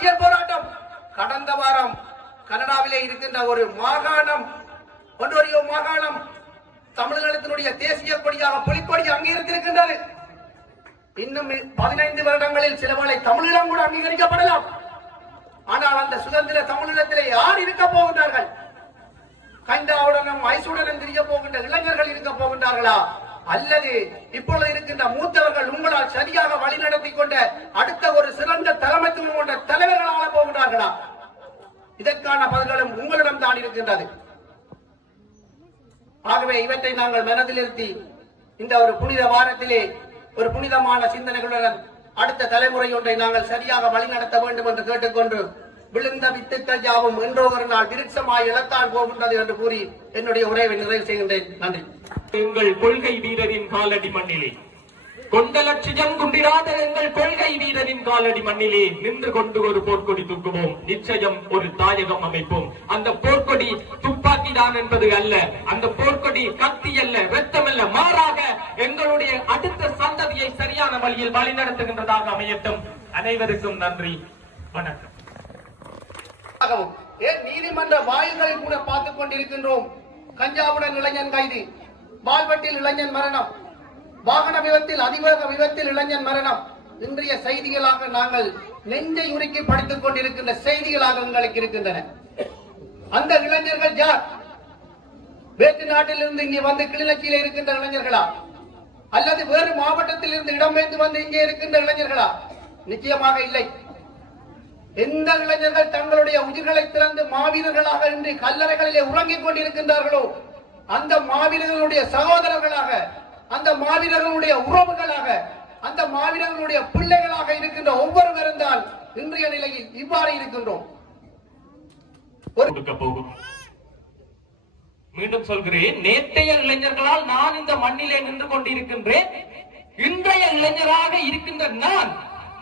அரசியல் போராட்டம். கடந்த வாரம் கனடாவிலே இருக்கின்ற ஒரு மாகாணம், ஒன்றிய மாகாணம் தமிழகத்தினுடைய தேசிய கொடியாக புலிக்கொடி அங்கீகரித்திருக்கின்றது. இன்னும் 15 வருடங்களில் சிலவளை தமிழீழம் கூட அங்கீகரிக்கப்படலாம். ஆனால் அந்த சுதந்திர தமிழீழத்திலே யார் இருக்க போகின்றார்கள்? கைந்தாவுடனும் ஐசுடனும் திரிய போகின்ற இளைஞர்கள் இருக்க போகின்றார்களா? அல்லது இப்பொழுது இருக்கின்ற மூத்தவர்கள் உங்களால் சரியாக வழிநடத்தி கொண்ட அடுத்த ஒரு சிறந்த தலைமைத்துவம் கொண்ட தலைவர்களாக போகின்றார்களா? இதற்கான பதில்களும் உங்களிடம் தான் இருக்கின்றது. ஆகவே இவற்றை நாங்கள் மனதில் நிறுத்தி இந்த ஒரு புனித வாரத்திலே ஒரு புனிதமான சிந்தனைகளுடன் அடுத்த தலைமுறை ஒன்றை நாங்கள் சரியாக வழிநடத்த வேண்டும் என்று கேட்டுக்கொண்டு, விழுந்த வித்துக்கள் யாவும் என்றோ ஒரு நாள் விருட்சமாய் இழத்தான் போகின்றது என்று கூறி என்னுடைய உரையை நிறைவு செய்கின்றேன். நன்றி. எங்கள் கொள்கை வீரரின் காலடி மண்ணிலே, கொண்ட லட்சியம் குண்டிராத எங்கள் கொள்கை வீரரின் காலடி மண்ணிலே நின்று கொண்டு ஒரு போர்க்கொடி தூக்குவோம். நிச்சயம் ஒரு தாயகம் அமைப்போம். அந்த போர்க்கொடி துப்பாக்கி தான் என்பது அல்ல, அந்த போர்க்கொடி கத்தி அல்ல, ரத்தம் அல்ல, மாறாக எங்களுடைய அடுத்த சந்ததியை சரியான வழியில் வழிநடத்துகின்றதாக அமையட்டும். அனைவருக்கும் நன்றி, வணக்கம். நீதிமன்ற வாயில்களில் கூட பார்த்துக் கொண்டிருக்கின்றோம். கஞ்சாவுடன் இளைஞன் கைது, பால்வெட்டில் இளைஞன் மரணம், வாகன விபத்தில் அதிவேக விபத்தில் இளைஞன் மரணம். இன்றைய செய்திகளாக நாங்கள் நெஞ்சை உருக்கி படித்துக் கொண்டிருக்கின்ற செய்திகளாக எங்களுக்கு இருக்கின்றன. அந்த இளைஞர்கள் யார்? வேற்று நாட்டில் இருந்து இங்கே வந்து கிளிநொச்சியில் இருக்கின்ற இளைஞர்களா? அல்லது வேறு மாவட்டத்தில் இருந்து இடம்பெயர்ந்து வந்து இங்கே இருக்கின்ற இளைஞர்களா? நிச்சயமாக இல்லை. எந்த இளைஞர்கள் தங்களுடைய உயிர்களை திறந்து மாவீரர்களாக இன்று கல்லறைகளிலே உறங்கிக் கொண்டிருக்கின்றார்களோ அந்த மாவீரர்களுடைய சகோதரர்களாக, அந்த மாவீரர்களுடைய உறவுகளாக, அந்த மாவீரர்களுடைய பிள்ளைகளாக இருக்கின்ற ஒவ்வொருவரும் தான் இன்றைய நிலையில் இவ்வாறு இருக்கின்றோம். மீண்டும் சொல்கிறேன், நேற்றைய இளைஞர்களால் நான் இந்த மண்ணிலே நின்று கொண்டிருக்கின்றேன். இன்றைய இளைஞராக இருக்கின்ற நான்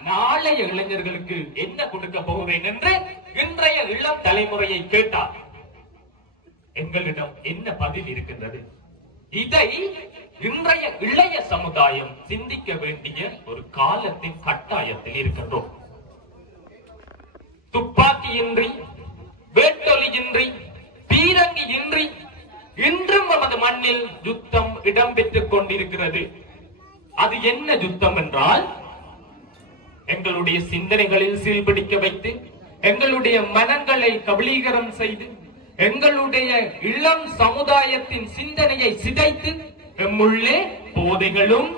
நாளைய இளைஞர்களுக்கு என்ன கொடுக்க போகிறேன் என்று இன்றைய இளம் தலைமுறையை கேட்டார். எங்களிடம் என்ன பதில் இருக்கின்றது? இதை இன்றைய இளைய சமுதாயம் சிந்திக்க வேண்டிய ஒரு காலத்தின் கட்டாயத்தில் இருக்கின்றோம். துப்பாக்கியின்றி, வேட்டொலியின்றி, பீரங்கியின்றி இன்றும் நமது மண்ணில் யுத்தம் இடம்பெற்றுக் கொண்டிருக்கிறது. அது என்ன யுத்தம் என்றால், எங்களுடைய சிந்தனைகளில் சீல்பிடிக்க வைத்து, எங்களுடைய மனங்களை கபலீகரம் செய்து, எங்களுடைய இளம் சமுதாயத்தின் சிந்தனையை சிதைத்து, எம்முள்ளே போதைகளும்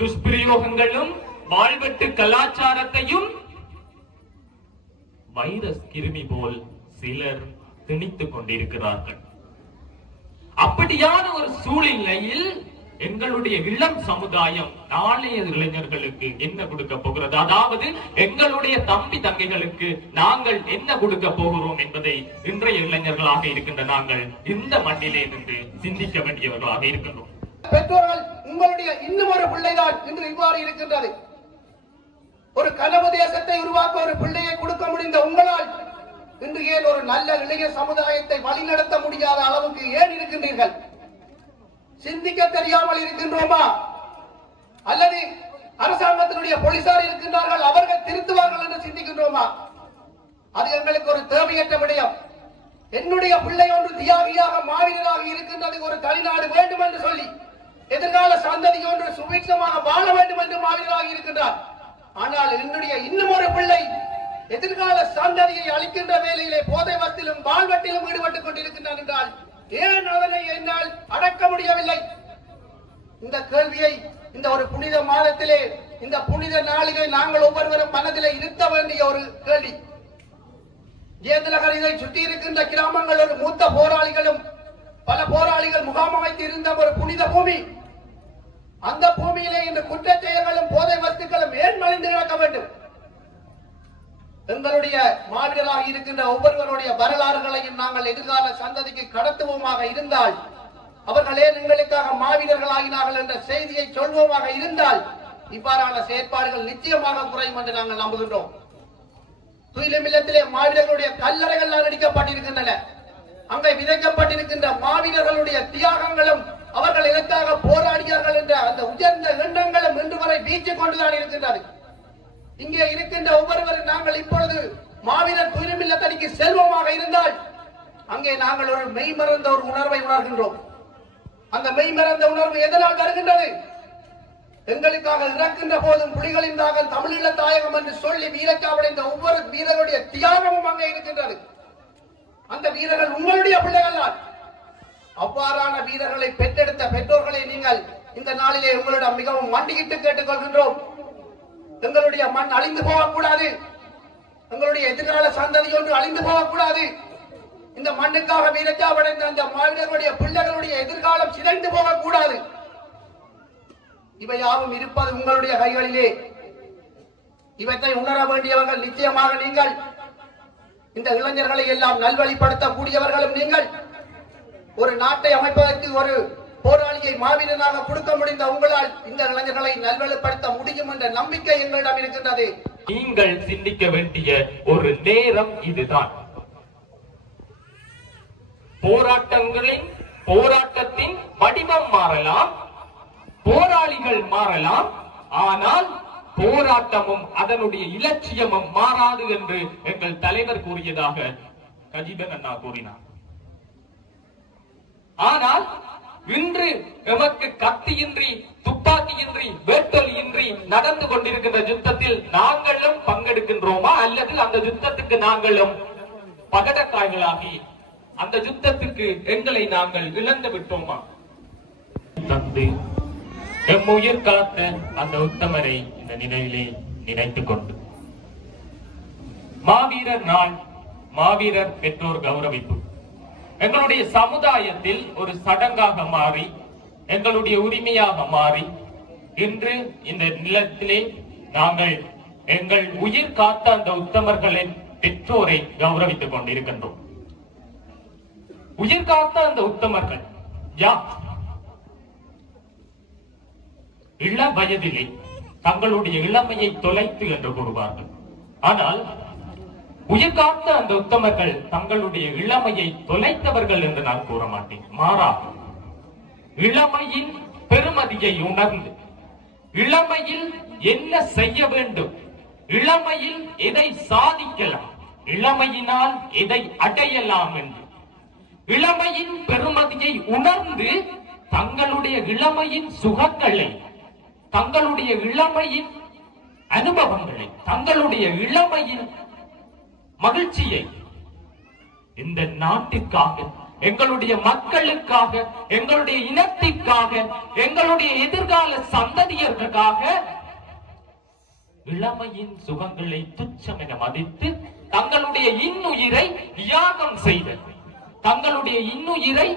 துஷ்பிரயோகங்களும் வாழ்வெட்டு கலாச்சாரத்தையும் வைரஸ் கிருமி போல் சிலர் திணித்துக் கொண்டிருக்கிறார்கள். அப்படியான ஒரு சூழ்நிலையில் எங்களுடைய இளம் சமுதாயம் நாளைய இளைஞர்களுக்கு என்ன கொடுக்க போகிறது, அதாவது எங்களுடைய தம்பி தங்கைகளுக்கு நாங்கள் என்ன கொடுக்க போகிறோம் என்பதை இன்றைய இளைஞர்களாக இருக்கின்ற நாங்கள் இந்த மண்ணிலே நின்று சிந்திக்க வேண்டியவர்களாக இருக்கின்றோம். பெற்றோர்கள், உங்களுடைய இன்னும் ஒரு பிள்ளைதான் இன்று இவ்வாறு இருக்கின்றது. ஒரு கனவு தேசத்தை உருவாக்க ஒரு பிள்ளையை கொடுக்க முடிந்த உங்களால் இன்று ஏன் ஒரு நல்ல இளைய சமுதாயத்தை வழிநடத்த முடியாத அளவுக்கு ஏன் இருக்கின்றீர்கள்? சிந்திக்க தெரியாமல் இருக்கின்றோமா? அல்லது அரசாங்கத்தினுடைய போலீசார் இருக்கின்றார்கள், அவர்கள் திருத்துவார்கள் என்று சிந்திக்கின்றோமா? அது எங்களுக்கு ஒரு தேவையற்ற விடயம். என்னுடைய பிள்ளை ஒன்று தியாகியாக மாவீரராக இருக்கின்றது, ஒரு தனிநாடு வேண்டும் என்று சொல்லி எதிர்கால சந்ததி ஒன்று சுபிட்சமாக வாழ வேண்டும் என்று மாவீரராக இருக்கின்றார். ஆனால் என்னுடைய இன்னும் ஒரு பிள்ளை எதிர்கால சந்ததியை அளிக்கின்ற வேலையிலே போதை வத்திலும் வாழ்வட்டிலும் ஈடுபட்டுக் கொண்டிருக்கின்றார் என்றால் ஏன் அதனை என்னால் அடக்க முடியவில்லை? இந்த கேள்வியை இந்த ஒரு புனித மாதத்திலே, இந்த புனித நாளிலே நாங்கள் ஒவ்வொருவரும் மனதிலே இருத்த வேண்டிய ஒரு கேள்வி. ஜெயந்திநகர் இதை சுற்றி இருக்கின்ற கிராமங்கள் ஒரு மூத்த போராளிகளும் பல போராளிகள் முகாம் அமைத்து இருந்த ஒரு புனித பூமி. அந்த பூமியிலே இந்த குற்றச் செயல்களும் போதை வஸ்துக்களும் ஏன் மலிந்து கிடக்க வேண்டும்? எங்களுடைய மாவீரராக இருக்கின்ற ஒவ்வொருவருடைய வரலாறுகளையும் நாங்கள் எதிர்கால சந்ததிக்கு கடத்துவோமாக இருந்தால், அவர்களே எங்களுக்காக மாவீரர்களாகினார்கள் என்ற செய்தியை சொல்வோமாக இருந்தால், இவ்வாறான செயற்பாடுகள் நிச்சயமாக குறையும் என்று நாங்கள் நம்புகின்றோம். துயிலுமில்லத்திலே மாவீரர்களுடைய கல்லறைகள் அடிக்கப்பட்டிருக்கின்றன. அங்கே விதைக்கப்பட்டிருக்கின்ற மாவீரர்களுடைய தியாகங்களும் அவர்கள் இதற்காக போராடியார்கள் என்ற அந்த உயர்ந்த எண்ணங்களும் இன்று வரை வீச்சு கொண்டுதான் இருக்கின்றது. இங்கே இருக்கின்ற ஒவ்வொருவரும் நாங்கள் இப்பொழுது மாவீரர் துயிலுமில்லத்தடிக்கு செல்வமாக இருந்தால் அங்கே நாங்கள் ஒரு மெய்மறந்த ஒரு உணர்வை உணர்கின்றோம். அந்த மெய்மறந்த உணர்வு எதனால் வருகின்றது? எங்களுக்காக இறக்கின்ற போதும் புலிகளின் தாகம் தமிழீழ தாயகம் என்று சொல்லி வீரச்சாவடைந்த ஒவ்வொரு வீரருடைய தியாகமும் அங்கே இருக்கின்றது. அந்த வீரர்கள் உங்களுடைய பிள்ளைகள் தான். அவ்வாறான வீரர்களை பெற்றெடுத்த பெற்றோர்களை நீங்கள் இந்த நாளிலே உங்களிடம் மிகவும் மண்டியிட்டு கேட்டுக்கொள்கின்றோம். எங்களுடைய மண் அழிந்து போகக்கூடாது, எங்களுடைய எதிர்கால சந்ததி ஒன்று அழிந்து போகக்கூடாது. இந்த மண்ணுக்காக வீரச்சாவடைந்த அந்த மாவீரர்களுடைய பிள்ளைகளுடைய எதிர்காலம் சிதைந்து போகக்கூடாது. இவை யாவும் இருப்பது உங்களுடைய கைகளிலே. இவற்றை உணர வேண்டியவர்கள் நிச்சயமாக நீங்கள். இந்த இளைஞர்களை எல்லாம் நல்வழிப்படுத்தக்கூடியவர்களும் நீங்கள். ஒரு நாட்டை அமைப்பதற்கு ஒரு போராளியை மாவீரனாக கொடுக்க முடிந்த உங்களால் இந்த இளைஞர்களை நல்வழிப்படுத்த முடியும் என்ற நம்பிக்கை எங்களிடம் இருக்கின்றது. நீங்கள் சிந்திக்க வேண்டிய ஒரு நேரம் இதுதான். போராட்டத்தின் வடிவம் மாறலாம், போராளிகள் மாறலாம், ஆனால் போராட்டமும் அதனுடைய இலட்சியமும் மாறாது என்று எங்கள் தலைவர் கூறியதாக கஜிபன் அண்ணா கூறினார். ஆனால் இன்று எமக்கு கத்தியின்றி, துப்பாக்கியின்றி, வேட்டொலியின்றி நடந்து கொண்டிருக்கின்ற யுத்தத்தில் நாங்களும் பங்கெடுக்கின்றோமா அல்லது அந்த யுத்தத்துக்கு நாங்களும் பகடக்காய்களாகி அந்த யுத்தத்துக்கு எங்களை நாங்கள் இழந்து விட்டோமா? தந்து எம் உயிர் காத்த அந்த உத்தமரை இந்த நிலையிலே நினைத்துக் கொண்டு மாவீரர் நாள், மாவீரர் பெற்றோர் கௌரவிப்பு எங்களுடைய சமுதாயத்தில் ஒரு சடங்காக மாறி, எங்களுடைய உரிமையாக மாறி, இன்று இந்த நிலத்திலே நாங்கள் எங்கள் உயிர் காத்த அந்த உத்தமர்களின் பெற்றோரை கௌரவித்துக் கொண்டிருக்கின்றோம். உயிர் காத்த அந்த உத்தமர்கள் யார்? இள வயதிலே தங்களுடைய இளமையை தொலைத்து என்று கூறுவார்கள். ஆனால் உயிர் காத்த அந்த உத்தமர்கள் தங்களுடைய இளமையை தொலைத்தவர்கள் என்று நான் கூற மாட்டேன். மாறாக இளமையின் பெருமதியை உணர்ந்து, இளமையில் என்ன செய்ய வேண்டும், இளமையில் எதை சாதிக்கலாம், இளமையினால் எதை அடையலாம் என்று இளமையின் பெருமதியை உணர்ந்து தங்களுடைய இளமையின் சுகங்களை, தங்களுடைய இளமையின் அனுபவங்களை, தங்களுடைய இளமையின் மகிழ்ச்சியை இந்த நாட்டுக்காக, எங்களுடைய மக்களுக்காக, எங்களுடைய இனத்திற்காக, எங்களுடைய எதிர்கால சந்ததியர்களுக்காக இளமையின் சுகங்களை துச்சம் என மதித்து தங்களுடைய இன்னுயிரை தியாகம் செய்த, தங்களுடைய இன்னுயிரை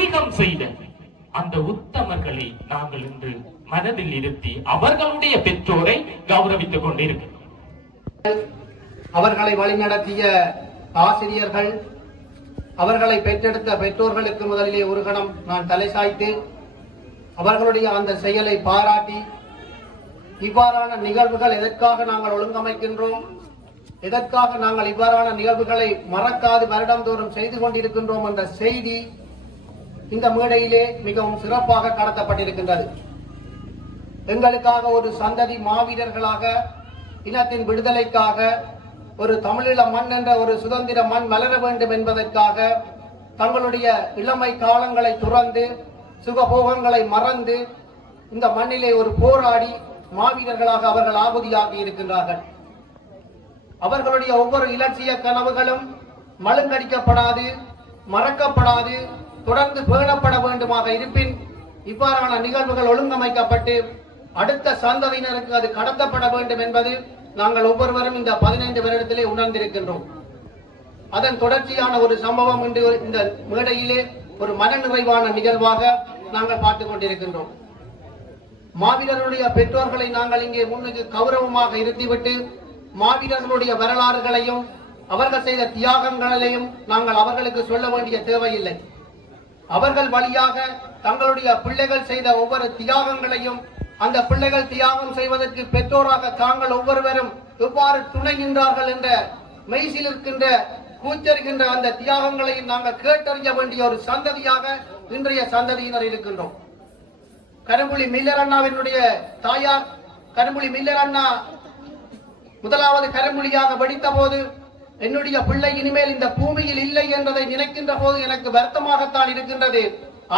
ஈகம் செய்த அந்த உத்தமர்களை நாங்கள் இன்று மனதில் இருத்தி அவர்களுடைய பெற்றோரை கௌரவித்துக் கொண்டிருக்கிறோம். அவர்களை வழிநடத்திய ஆசிரியர்கள், அவர்களை பெற்றெடுத்த பெற்றோர்களுக்கு முதலிலே ஒரு கணம் நான் தலை சாய்த்து அவர்களுடைய அந்த செயலை பாராட்டி, இவ்வாறான நிகழ்வுகள் எதற்காக நாங்கள் ஒழுங்கமைக்கின்றோம், எதற்காக நாங்கள் இவ்வாறான நிகழ்வுகளை மறக்காது வருடந்தோறும் செய்து கொண்டிருக்கின்றோம் என்ற செய்தி இந்த மேடையிலே மிகவும் சிறப்பாக கடத்தப்பட்டிருக்கின்றது. எங்களுக்காக ஒரு சந்ததி மாவீரர்களாக, இனத்தின் விடுதலைக்காக, ஒரு தமிழீழ மண் என்ற ஒரு சுதந்திர மண் மலர வேண்டும் என்பதற்காக தங்களுடைய இளமை காலங்களை துறந்து, சுகபோகங்களை மறந்து இந்த மண்ணிலே ஒரு போராடி மாவீரர்களாக அவர்கள் ஆகுதியாகி இருக்கின்றார்கள். அவர்களுடைய ஒவ்வொரு இலட்சிய கனவுகளும் மழுங்கடிக்கப்படாது, மறக்கப்படாது, தொடர்ந்து பேணப்பட வேண்டுமாக இருப்பின் இவ்வாறான நிகழ்வுகள் ஒழுங்கமைக்கப்பட்டு அடுத்த சந்ததியினருக்கு அது கடத்தப்பட வேண்டும் என்பது நாங்கள் ஒவ்வொருவரும் இந்த 15 வருடத்திலே உணர்ந்திருக்கின்றோம். அதன் தொடர்ச்சியான ஒரு சம்பவம் இன்று இந்த மேடையிலே ஒரு மனநிறைவான நிகழ்வாக நாங்கள் பார்த்துக் கொண்டிருக்கின்றோம். மாவீரர்களுடைய பெற்றோர்களை நாங்கள் இங்கே முன்னுக்கு கௌரவமாக இருத்திவிட்டு மாவீரர்களுடைய வரலாறுகளையும் அவர்கள் செய்த தியாகங்களையும் நாங்கள் அவர்களுக்கு சொல்ல வேண்டிய தேவையில்லை. அவர்கள் வழியாக தங்களுடைய பிள்ளைகள் செய்த ஒவ்வொரு தியாகங்களையும், அந்த பிள்ளைகள் தியாகம் செய்வதற்கு பெற்றோராக தாங்கள் ஒவ்வொருவரும் எவ்வாறு துணை நின்றார்கள் என்ற மெய்சில் இருக்கின்ற கூச்சரிக்கின்ற அந்த தியாகங்களையும் நாங்கள் கேட்டறிய வேண்டிய ஒரு சந்ததியாக இன்றைய சந்ததியினர் இருக்கின்றோம். கரும்புலி மில்லர் அண்ணாவினுடைய தாயார் கரும்புலி மில்லர் அண்ணா முதலாவது கரமொழியாக வெடித்த போது என்னுடைய பிள்ளை இனிமேல் இந்த பூமியில் இல்லை என்பதை நினைக்கின்ற போது எனக்கு வருத்தமாகத்தான் இருக்கின்றது.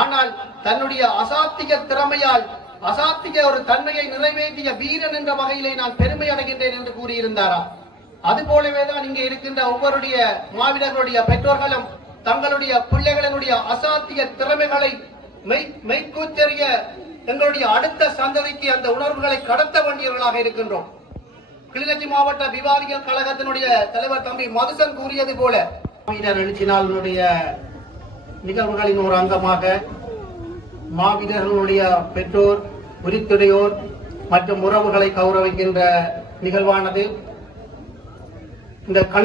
ஆனால் தன்னுடைய அசாத்திக திறமையால் அசாத்திக ஒரு தன்மையை நிறைவேற்றிய வீரன் என்ற வகையிலே நான் பெருமை அடைகின்றேன் என்று கூறியிருந்தாரா? அது போலவேதான் இங்கே இருக்கின்ற ஒவ்வொருடைய மாவீரர்களுடைய பெற்றோர்களும் தங்களுடைய பிள்ளைகளினுடைய அசாத்திய திறமைகளை மெய்கூச்செறிய எங்களுடைய அடுத்த சந்ததிக்கு அந்த உணர்வுகளை கடத்த வேண்டியவர்களாக இருக்கின்றோம். கிளிநொச்சி மாவட்ட விவாதிகள் கழகத்தினுடைய தலைவர் தம்பி மதுசன் கூறியது போல மாவீரர் எழுச்சி நாளினுடைய நிகழ்வுகளின் ஒரு அங்கமாக மாவீரர்களுடைய பெற்றோர், உரித்துடையோர் மற்றும் உறவுகளை கௌரவிக்கின்ற நிகழ்வானது இந்த